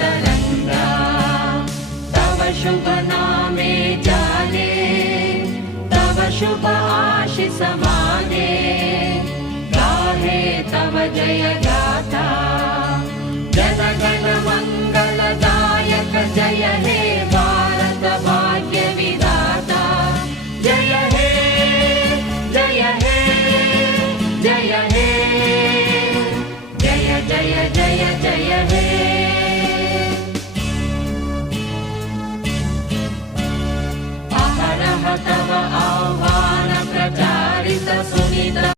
तरंगा। तव शुभ नामे जाने, तव शुभ आशीष माने, गाहे तव जय गाथा। जन गण मंगलदायक जय हे भारत भाग्य विधाता। जय हे जय हे जय हे, जय जय जय जय हे। अहरह तव आह्वान प्रचारित सुनित